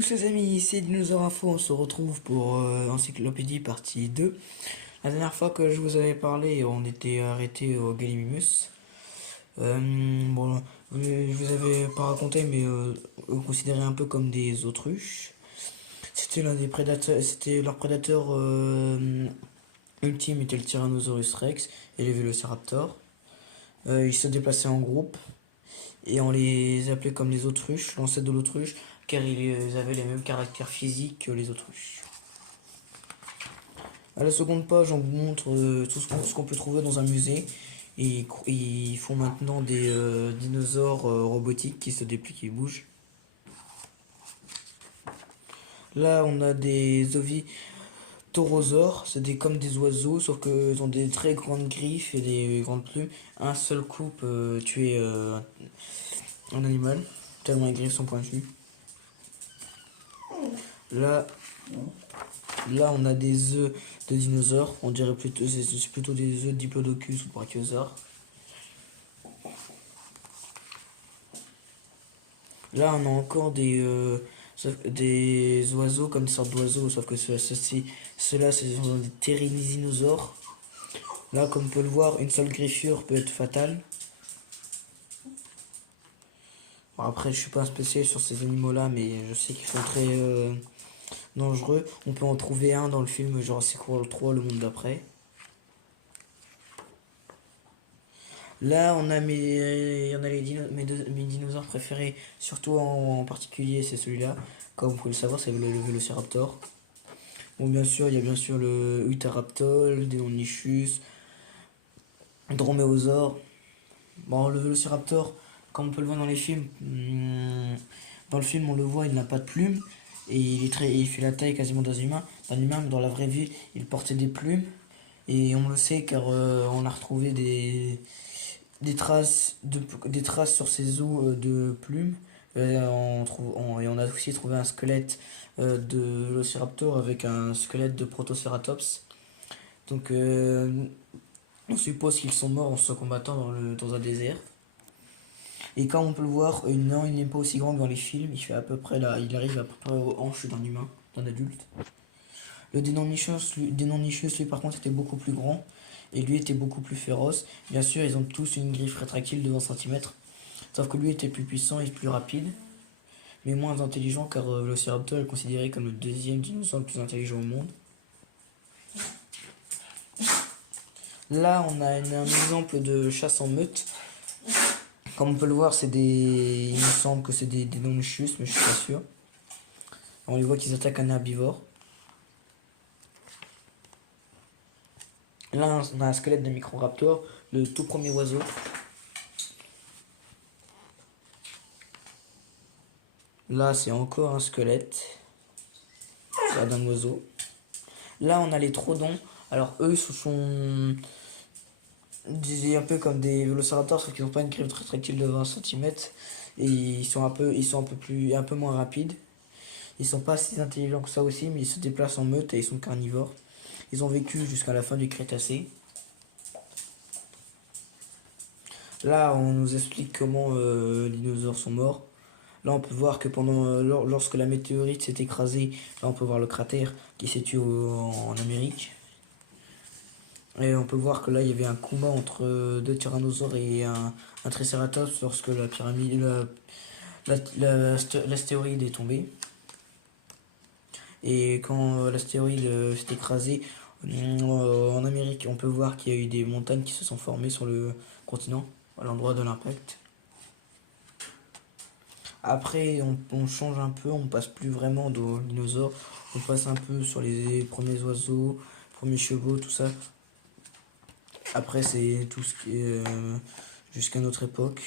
tous les amis, c'est Dinosaure Info, on se retrouve pour Encyclopédie partie 2. La dernière fois que je vous avais parlé, on était arrêté au Gallimimus. Bon, je vous avais pas raconté, mais on considérait un peu comme des autruches. C'était l'un des prédateurs, c'était leur prédateur ultime était le Tyrannosaurus Rex et les Vélociraptors. Ils se déplaçaient en groupe et on les appelait comme les autruches, l'ancêtre de l'autruche, car ils avaient les mêmes caractères physiques que les autruches. À la seconde page, on vous montre tout ce qu'on peut trouver dans un musée. Et ils font maintenant des dinosaures robotiques qui se déplient, qui bougent. Là, on a des ovitorosaures, comme des oiseaux, sauf qu'ils ont des très grandes griffes et des grandes plumes. Un seul coup peut tuer un animal, tellement les griffes sont pointues. Là, on a des œufs de dinosaures. On dirait plutôt, c'est plutôt des œufs de Diplodocus ou Brachiosaure. Là, on a encore des oiseaux, comme des sortes d'oiseaux, sauf que ceux-là, ce sont des ptéridinosaures. Là, comme on peut le voir, une seule griffure peut être fatale. Bon, après, je suis pas un spécialiste sur ces animaux-là, mais je sais qu'ils sont très dangereux. On peut en trouver un dans le film Jurassic World 3, Le Monde d'après. Là, on a mes dinosaures préférés, surtout en particulier, c'est celui-là. Comme vous pouvez le savoir, c'est le Vélociraptor. Bon, bien sûr, il y a bien sûr le Utahraptor, le Deinonychus, Dromaeosaure. Bon, le Vélociraptor, comme on peut le voir dans les films, dans le film, on le voit, il n'a pas de plumes. Et il fait la taille quasiment d'un humain. Mais dans la vraie vie, il portait des plumes. Et on le sait car on a retrouvé des traces sur ses os de plumes. Et on a aussi trouvé un squelette de l'Ociraptor avec un squelette de Protoceratops. Donc on suppose qu'ils sont morts en se combattant dans un désert. Et comme on peut le voir, non, il n'est pas aussi grand que dans les films. Il fait à peu près là, il arrive à peu près aux hanches d'un humain, d'un adulte. Le Deinonychus, lui, par contre, était beaucoup plus grand. Et lui était beaucoup plus féroce. Bien sûr, ils ont tous une griffe rétractile de 20 cm. Sauf que lui était plus puissant et plus rapide. Mais moins intelligent car l'Ociraptor est considéré comme le deuxième dinosaure le plus intelligent au monde. Là, on a un exemple de chasse en meute. Comme on peut le voir, il me semble que c'est des Deinonychus, mais je suis pas sûr. On les voit qu'ils attaquent un herbivore. Là, on a un squelette de Microraptor, le tout premier oiseau. Là, c'est encore un squelette d'un oiseau. Là, on a les Troodons. Alors, eux, ce sont un peu comme des vélociraptors, sauf qu'ils n'ont pas une griffe rétractile de 20 cm. Et ils sont un peu moins rapides. Ils sont pas si intelligents que ça aussi, mais ils se déplacent en meute et ils sont carnivores. Ils ont vécu jusqu'à la fin du Crétacé. Là, on nous explique comment les dinosaures sont morts. Là, on peut voir que lorsque la météorite s'est écrasée, là, on peut voir le cratère qui s'est tué en Amérique. Et on peut voir que là, il y avait un combat entre deux tyrannosaures et un tricératops lorsque l'astéroïde est tombé. Et quand l'astéroïde s'est écrasé en Amérique, on peut voir qu'il y a eu des montagnes qui se sont formées sur le continent à l'endroit de l'impact. Après, on change un peu, on passe plus vraiment aux dinosaures, on passe un peu sur les premiers oiseaux, premiers chevaux, tout ça. Après, c'est tout ce qui est jusqu'à notre époque.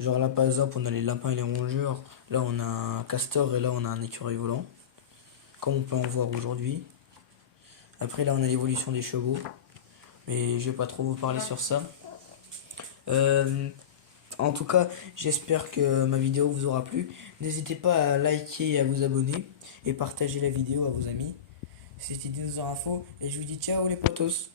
Genre là, par exemple, on a les lapins et les rongeurs. Là, on a un castor et là, on a un écureuil volant. Comme on peut en voir aujourd'hui. Après, là, on a l'évolution des chevaux. Mais je vais pas trop vous parler sur ça. En tout cas, j'espère que ma vidéo vous aura plu. N'hésitez pas à liker et à vous abonner. Et partager la vidéo à vos amis. C'était Dinosaure Info. Et je vous dis ciao les potos.